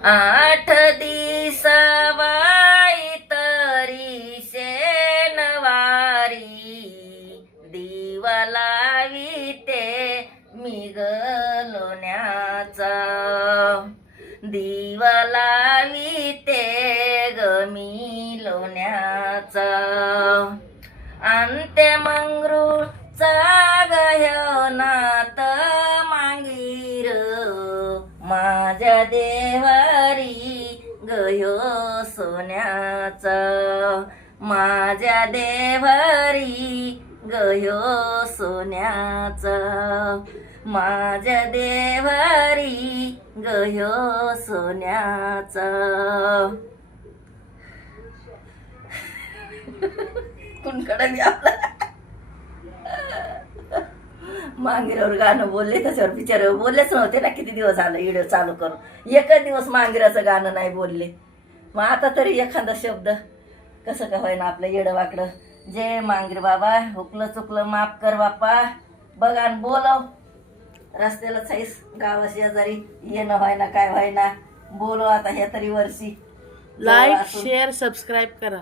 8 दिसवाई तरी शेनवारी दिवा लाविते मी ग लोण्याचा दिवा लाविते ग मी लोण्याचा अंत्य मंगरूळचा गहनात मांगीर माझ्या देवारी गयो सोन्याचा माझ्या देवारी गयो सोन्याचा माझ्या देवारी गयो सोन्याचा कुणकडे मी आपला मांगिरावर गाणं बोलले त्याच्यावर बिचारे बोललेच नव्हते ना किती दिवस झालं व्हिडिओ चालू करून एकच दिवस मांगिराचं गाणं नाही बोलले मग आता तरी एखादा शब्द कसं का होईना आपलं येडं वाकडं जय मांगीर बाबा हुकलं चुकलं माफ कर बाप्पा बघा आणि बोलव रस्त्याला साईस गावा शेजारी येणं व्हायना काय व्हायना बोलव आता ह्या तरी वर्षी लाईक शेअर सबस्क्राईब करा.